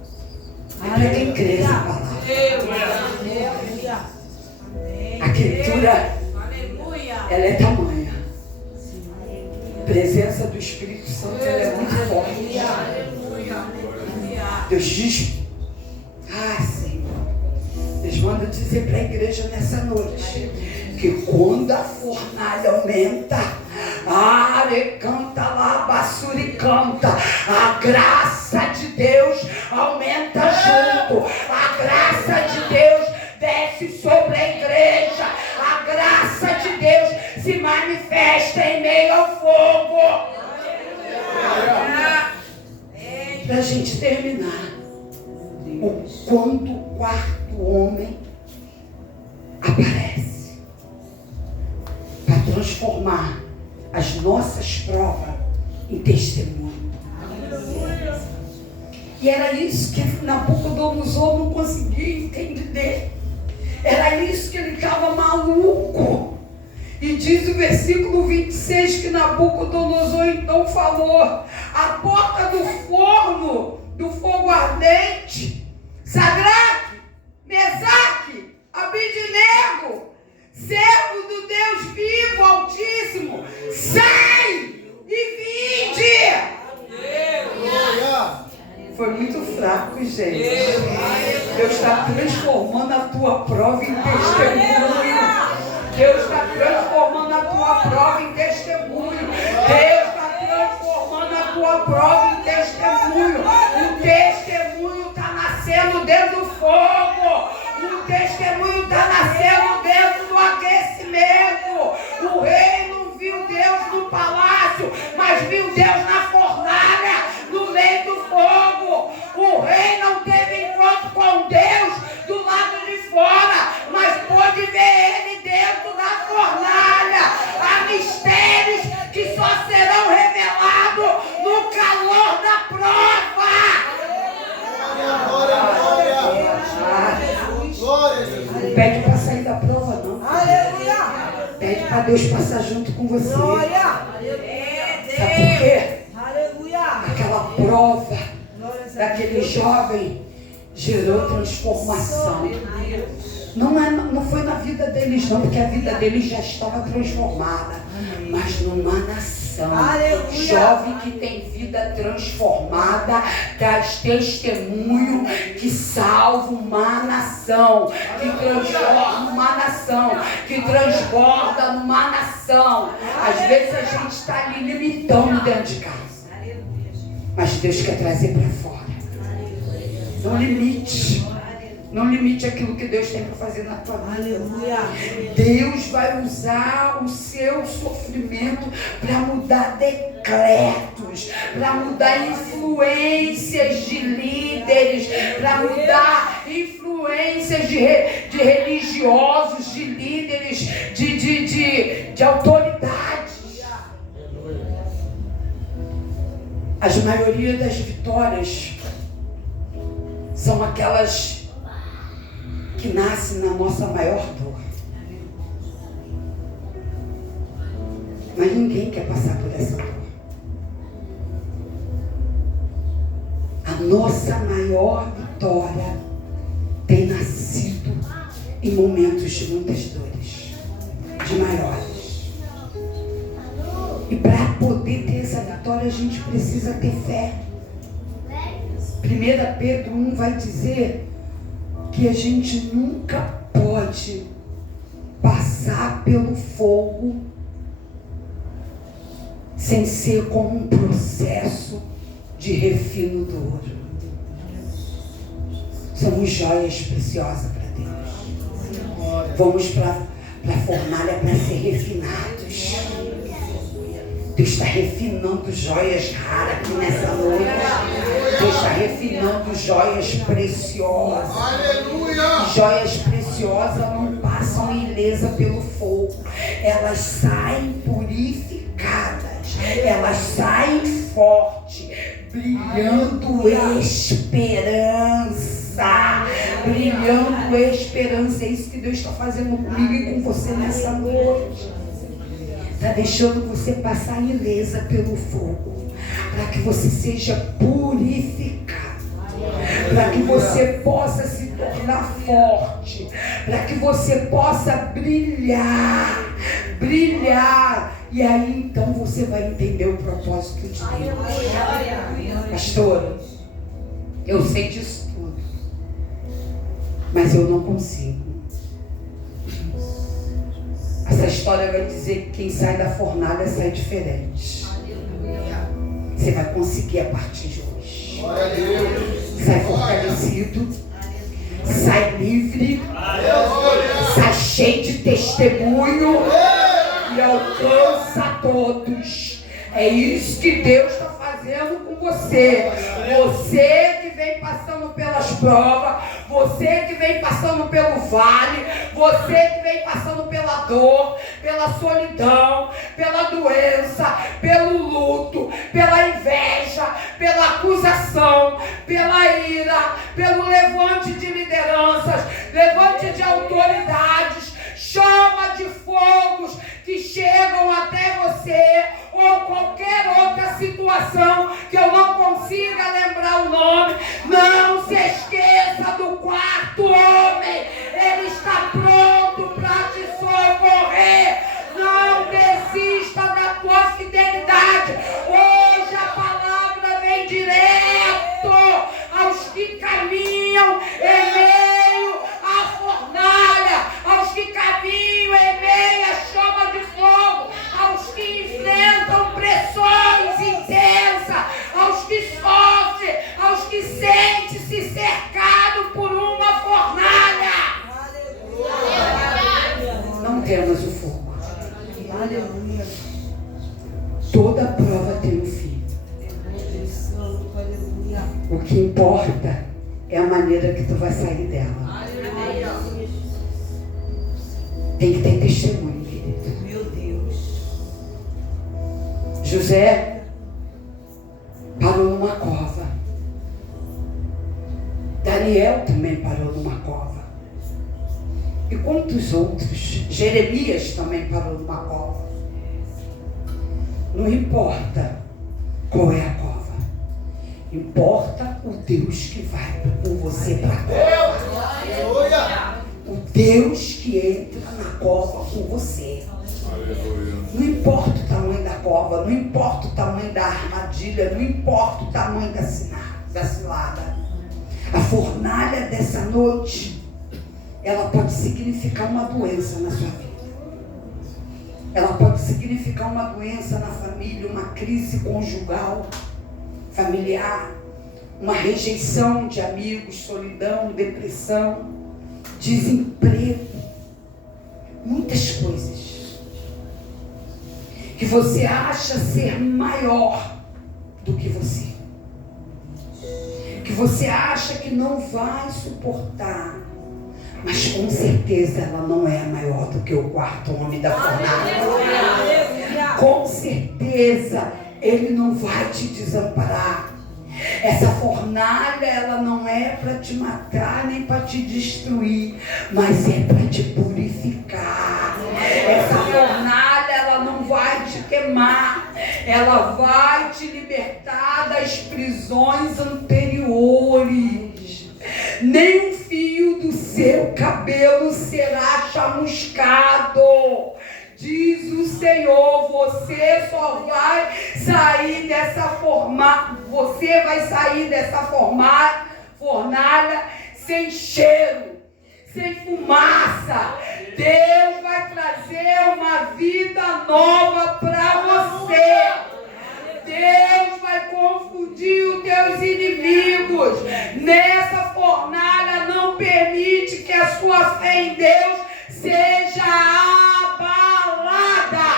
Olha quem crê nessa palavra. A criatura, ela é tamanha. A presença do Espírito Santo, ela é muito forte. Deus diz, Senhor, Deus manda dizer para a igreja nessa noite, que quando a fornalha aumenta, canta lá, bassuri canta, a graça de Deus aumenta junto, a graça de Deus desce sobre a igreja, a graça de Deus se manifesta em meio ao fogo. Para a gente terminar, quando o quarto homem aparece para transformar as nossas provas em testemunho. E era isso que Nabucodonosor não conseguia entender. Era isso que ele estava maluco. E diz o versículo 26 que Nabucodonosor então falou: a porta do forno, do fogo ardente, Sadraque, Mesaque, Abidnego, servo do Deus vivo, Altíssimo, sai e vinde. Foi muito fraco, gente. Deus está transformando a tua prova em testemunho. Deus está transformando a tua prova em testemunho. Pede para Deus passar junto com você. Glória. Sabe por quê? Aleluia. Aquela prova Glória a daquele Deus. jovem gerou transformação. Não foi na vida deles não, porque a vida deles já estava transformada, mas numa nação. Aleluia. Jovem que tem vida transformada traz testemunho que salva uma nação, que transforma uma nação, que transborda numa nação. Às vezes a gente está ali limitando dentro de casa, mas Deus quer trazer para fora. Não limite. Não limite aquilo que Deus tem para fazer na tua vida. Aleluia. Deus vai usar o seu sofrimento para mudar decretos, para mudar influências de líderes, para mudar influências de religiosos, de líderes, de autoridades. A maioria das vitórias são aquelas que nascem na nossa maior dor. Mas ninguém quer passar por essa dor. A nossa maior vitória tem nascido em momentos de muitas dores, de maiores. E para poder ter essa vitória, a gente precisa ter fé. 1 Pedro 1 vai dizer que a gente nunca pode passar pelo fogo sem ser como um processo de refino do ouro. Somos joias preciosas para Deus. Vamos para a fornalha para ser refinados. Deus está refinando joias raras aqui nessa noite. Deus está refinando joias preciosas. Aleluia! Joias preciosas não passam ilesa pelo fogo. Elas saem purificadas. Elas saem fortes, brilhando esperança. Brilhando esperança. É isso que Deus está fazendo comigo e com você nessa noite. Está deixando você passar ilesa pelo fogo, para que você seja purificado, para que você possa se tornar forte, para que você possa brilhar. E aí então você vai entender o propósito de Deus. Pastora, eu sei disso tudo, mas eu não consigo. Essa história vai dizer que quem sai da fornalha sai diferente. Você vai conseguir a partir de hoje. Sai fortalecido, sai livre, sai cheio de testemunho e alcança a todos. É isso que Deus está fazendo com você. Você que vem passando pelas provas, você que vem passando pelo vale, você que vem passando pela dor, pela solidão, pela doença, pelo luto, pela inveja, pela acusação, pela ira, pelo levante de lideranças, levante de autoridades, chama de fogos que chegam até você, ou qualquer outra situação que eu não consiga lembrar o nome. Não se esqueça do quarto homem. Ele está pronto para te socorrer. Não desista da tua fidelidade. Hoje a palavra vem direto aos que caminham em meio à fornalha, aos que caminham em meio à chama de fogo, aos que enfrentam pressões intensas, aos que sofrem, aos que sentem-se cercados por uma fornalha. Não temas o fogo. Aleluia. Toda prova tem um fim. O que importa é a maneira que tu vai sair dela. Tem que ter testemunho, querido. Meu Deus. José parou numa cova. Daniel também parou numa cova. E quantos outros? Jeremias também parou numa cova. Não importa qual é a cova. Importa o Deus que vai com você para a cova. Aleluia. O Deus que entra na cova com você. Não importa o tamanho da cova, não importa o tamanho da armadilha, não importa o tamanho da cilada. A fornalha dessa noite, ela pode significar uma doença na sua vida. Ela pode significar uma doença na família, uma crise conjugal, familiar, uma rejeição de amigos, solidão, depressão, desemprego, muitas coisas que você acha ser maior do que você, que você acha que não vai suportar, mas com certeza ela não é maior do que o quarto homem da fornalha. Com certeza ele não vai te desamparar. Essa fornalha, ela não é para te matar nem para te destruir, mas é para te purificar. Essa fornalha, ela não vai te queimar, ela vai te libertar das prisões anteriores. Nem um fio do seu cabelo será chamuscado. Diz o Senhor, você só vai sair dessa você vai sair dessa fornalha sem cheiro, sem fumaça. Deus vai trazer uma vida nova para você. Deus vai confundir os teus inimigos. Nessa fornalha, não permite que a sua fé em Deus seja abalada.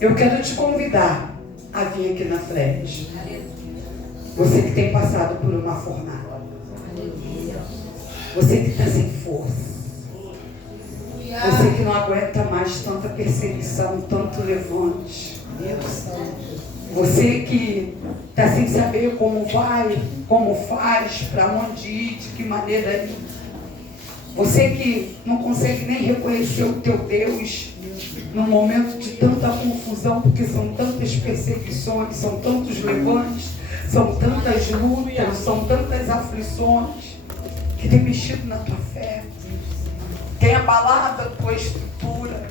Eu quero te convidar a vir aqui na frente. Você que tem passado por uma fornalha. Você que está sem força. Você que não aguenta mais tanta perseguição, tanto levante. Você que está sem saber como vai, como faz, para onde ir, de que maneira ir. Você que não consegue nem reconhecer o teu Deus num momento de tanta confusão, porque são tantas perseguições, são tantos levantes, são tantas lutas, são tantas aflições que tem mexido na tua fé, tem abalado a tua estrutura.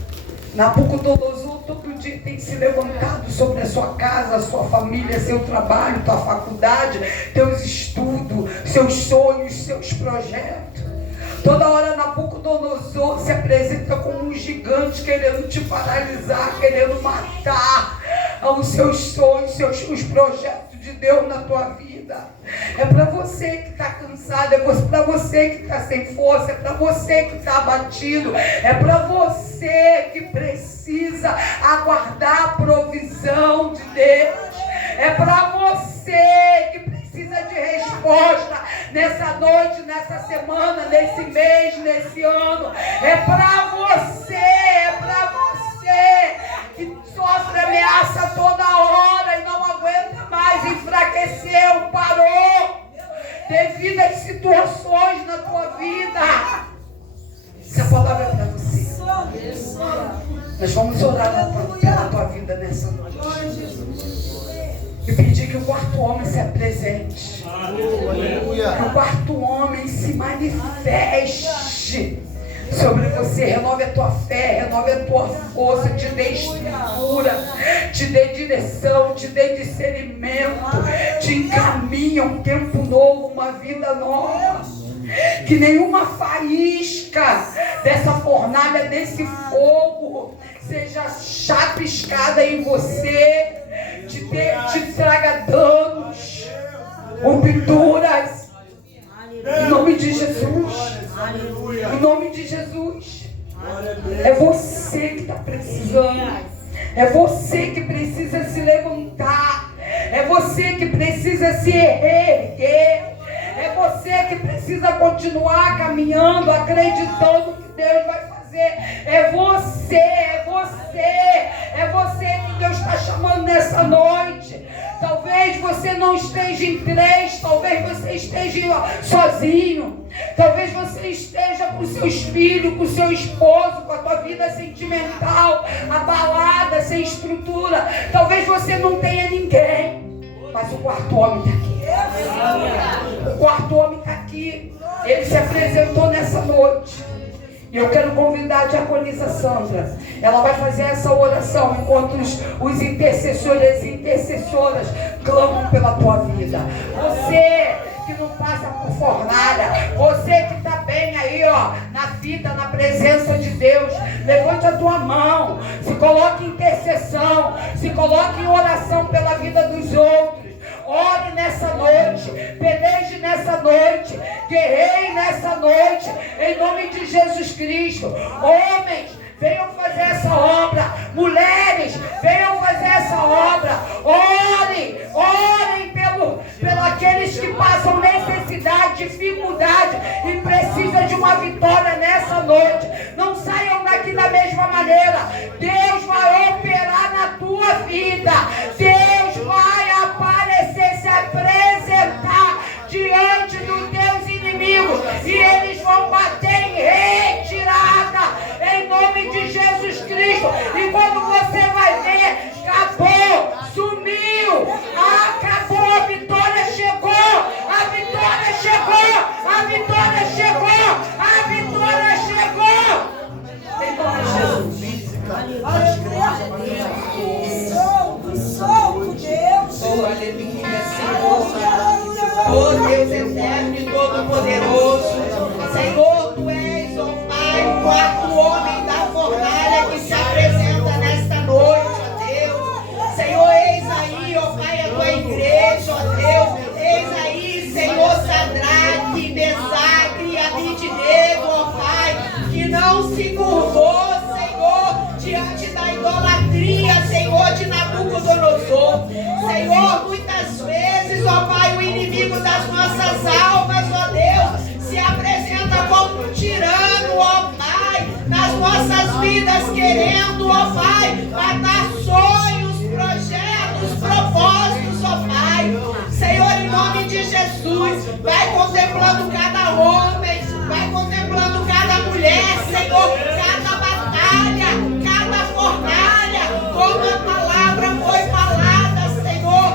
Nabucodonosor todo dia tem se levantado sobre a sua casa, a sua família, seu trabalho, tua faculdade, teus estudos, seus sonhos, seus projetos. Toda hora Nabucodonosor se apresenta como um gigante, querendo te paralisar, querendo matar os seus sonhos, os projetos de Deus na tua vida. É para você que está cansado, é para você que está sem força, é para você que está abatido, é para você que precisa aguardar a provisão de Deus, é para você que precisa de resposta nessa noite, nessa semana, nesse mês, nesse ano. É para você que sofre ameaça toda hora e não aguenta mais, enfraqueceu, parou devido às situações na tua vida. Essa palavra é para você. Nós vamos orar pela tua vida nessa noite e pedir que o quarto homem se apresente. Aleluia. Que o quarto homem se manifeste sobre você. Renove a tua fé, renove a tua força, te dê estrutura, te dê direção, te dê discernimento, te encaminha um tempo novo, uma vida nova. Que nenhuma faísca dessa fornalha, desse fogo, seja chapiscada em você, te traga danos, rupturas. Em nome de Jesus. Em nome de Jesus. É você que está precisando. É você que precisa se levantar. É você que precisa se erguer. É você que precisa continuar caminhando, acreditando que Deus vai fazer. É você que Deus está chamando nessa noite. Talvez você não esteja em três, talvez você esteja sozinho. Talvez você esteja com seus filhos, com seu esposo, com a tua vida sentimental abalada, sem estrutura. Talvez você não tenha ninguém, mas o quarto homem está aqui. O quarto homem está aqui. Ele se apresentou nessa noite. E eu quero convidar a diaconisa Sandra. Ela vai fazer essa oração enquanto os intercessores e intercessoras clamam pela tua vida. Você que não passa por fornalha, você que está bem aí, ó, na vida, na presença de Deus, levante a tua mão, se coloque em intercessão, se coloque em oração pela vida dos outros. Ore nessa noite, peleje nessa noite, guerreie nessa noite, em nome de Jesus Cristo. Homens, venham fazer essa obra. Mulheres, venham fazer essa obra. Orem pelo aqueles que passam necessidade, dificuldade e precisam de uma vitória nessa noite. Não saiam daqui da mesma maneira. Deus vai operar na tua vida. Deus vai aparecer, se apresentar diante dos teus inimigos e eles vão bater em retirada em nome de Jesus Cristo. E quando você vai ver, acabou, sumiu, acabou, a vitória chegou, a vitória chegou, a vitória chegou, a vitória chegou. Em nome de Jesus. Aleluia. Solto, Deus. Oh, aleluia, Senhor. Oh, Deus eterno e todo-poderoso. Senhor, Tu és, ó Pai, o quarto homem da fornalha que se apresenta nesta noite, ó Deus. Senhor, eis aí, ó Pai, a Tua igreja, ó Deus. Eis aí, Senhor, Sadraque, Mesaque e Abednego, ó Pai, que não se curvou, Senhor, diante da idolatria, Senhor, de Nabucodonosor. Senhor, muitas vezes, ó Pai, o inimigo das nossas almas, ó Deus, se apresenta como um tirano, ó Pai, nas nossas vidas, querendo, ó Pai, matar sonhos, projetos, propósitos, ó Pai. Senhor, em nome de Jesus, vai contemplando cada homem, vai contemplando cada mulher, Senhor, cada batalha, cada fornalha, como a palavra foi falada, Senhor,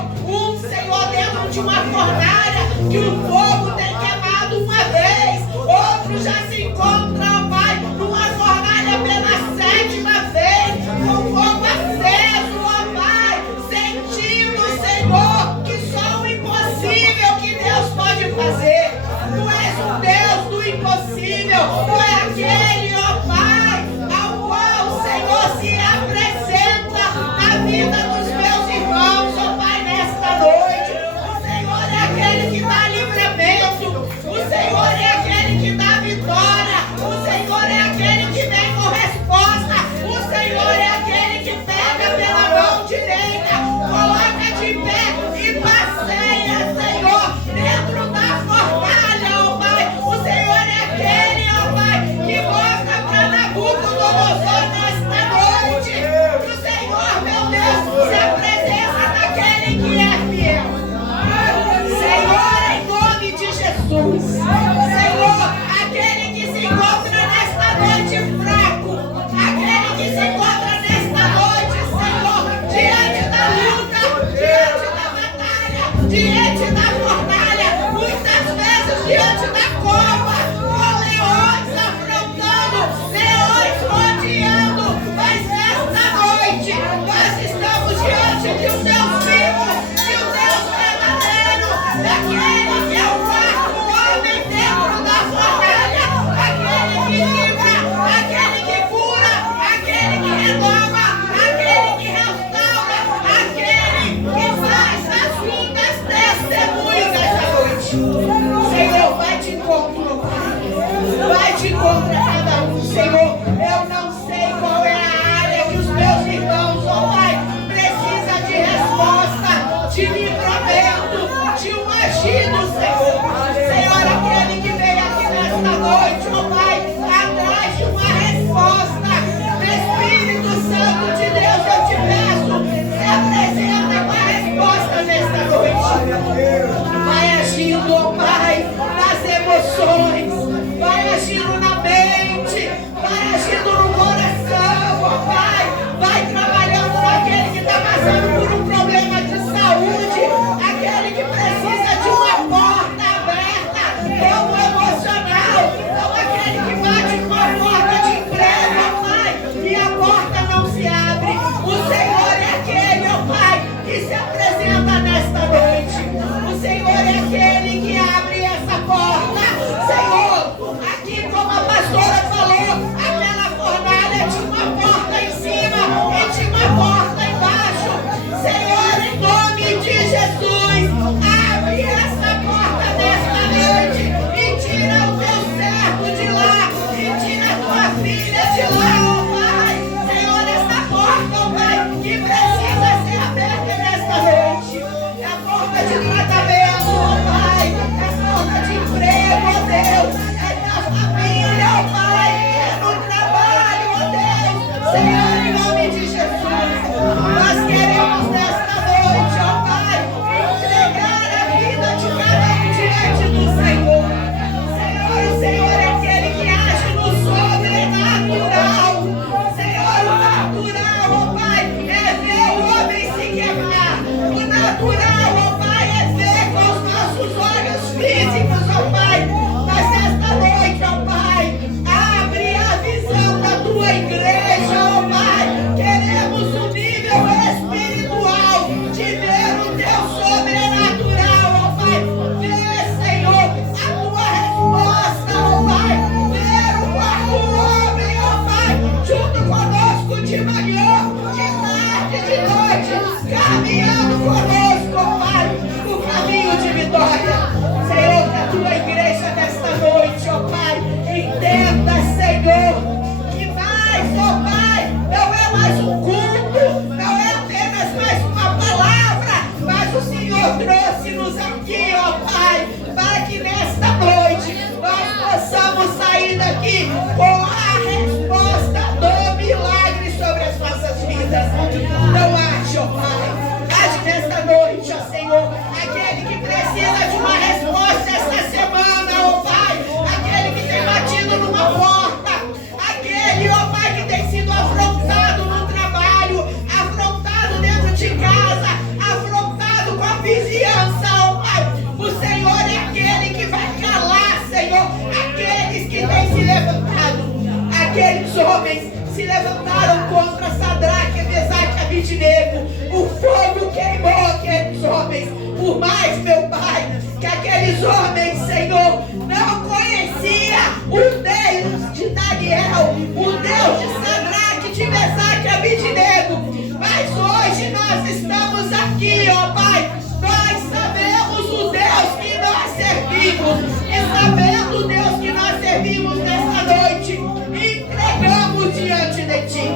Senhor, dentro de uma fornalha, que o fogo tem queimado uma vez, outro já se encontra, ó Pai, numa fornalha pela 7ª vez, com fogo aceso, ó Pai, sentindo, Senhor, que só o impossível que Deus pode fazer. Tu és o Deus do impossível, Tu é aquele, ó Pai, ao qual o Senhor se apresenta na vida dos meus irmãos, ó Pai, nesta noite. O Senhor é aquele que dá livramento, o Senhor é aquele que dá vitória. Senhor, em nome de Jesus, nós queremos nesta noite, ó Pai, entregar a vida de cada um diante do Senhor. Senhor, o Senhor é aquele que age no sobrenatural. Senhor, o natural, ó Pai, é ver o homem se quebrar. O natural, ó Pai, é ver com os nossos olhos físicos, ó Pai. Mas nesta noite, ó Pai, abre a visão da tua igreja, ó Pai. Queremos o nível espiritual de ver o teu sobrenatural, ó Pai. Ver, Senhor, a tua resposta, ó Pai. Ver o quarto homem, ó Pai, junto conosco de manhã, de tarde, de noite, caminhando conosco, ó Pai, no caminho de vitória. Senhor, que a tua igreja nesta noite, ó Pai, entenda, Senhor, que mais, ó Pai, não é mais um culto, não é apenas mais uma palavra, mas o Senhor trouxe-nos aqui, ó Pai, para que nesta noite nós possamos sair daqui com a resposta do milagre sobre as nossas vidas. Não age, ó Pai, age nesta noite, ó Senhor, aquele que precisa de uma resposta esta semana, ó Pai, aquele que tem batido numa porta, aquele, ó Pai, que tem sido afrontado no trabalho, afrontado dentro de casa, afrontado com a vizinhança, ó Pai. O Senhor é aquele que vai calar, Senhor, aqueles que têm se levantado. Aqueles homens se levantaram contra Sadraque, Mesaque e Abednego. O fogo queimou aqueles homens. Por mais, meu Pai, que aqueles homens, Senhor, não conhecia o Deus de Daniel, o Deus de Sadraque, de Mesaque e Abednego. Mas hoje nós estamos aqui, ó Pai. Nós sabemos o Deus que nós servimos. E sabendo o Deus que nós servimos nesta noite, entregamos diante de Ti.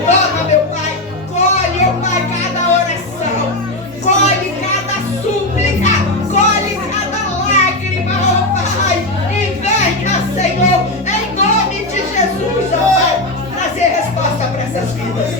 Toma, meu Pai, colhe, ó Pai, cada oração, colhe cada súplica, colhe cada lágrima, ó Pai, e venha, Senhor, em nome de Jesus, ó Pai, trazer resposta para essas vidas.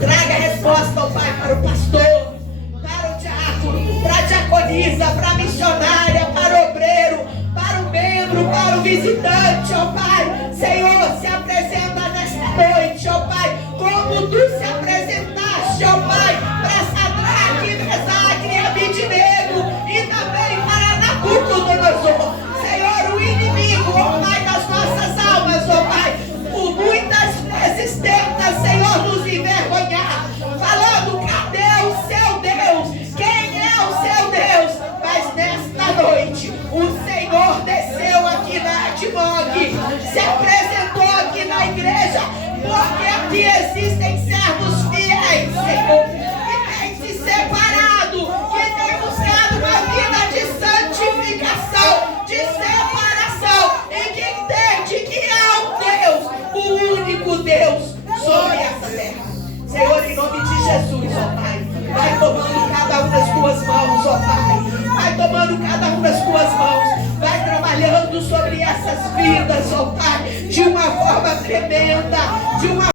Traga resposta, ó Pai, para o pastor, para o diácono, para a diaconisa, para a missionária, para o obreiro, para o membro, para o visitante, ó Pai. Senhor, se apresenta nesta noite, ó Pai, como Tu se apresentaste, ó Pai, para Sadraque, Mesaque e Abednego, e também para Nabucodonosor. Senhor, o inimigo, ó Pai, das nossas almas, ó Pai, por muitas vezes tenta, Senhor, nos envergonhar, falando: cadê o seu Deus? Quem é o seu Deus? Mas nesta noite, o Senhor desceu aqui na Admog, se apresentou aqui na igreja, porque aqui existem servos fiéis, Senhor, que têm se separado, que têm buscado uma vida de santificação, de separação, e que entende que há um Deus, o único Deus sobre essa terra. Senhor, em nome de Jesus, ó Pai, vai tomando cada um das Tuas mãos, ó Pai, vai tomando cada um das Tuas mãos, vai trabalhando sobre essas vidas, ó Pai, de uma forma tremenda, de uma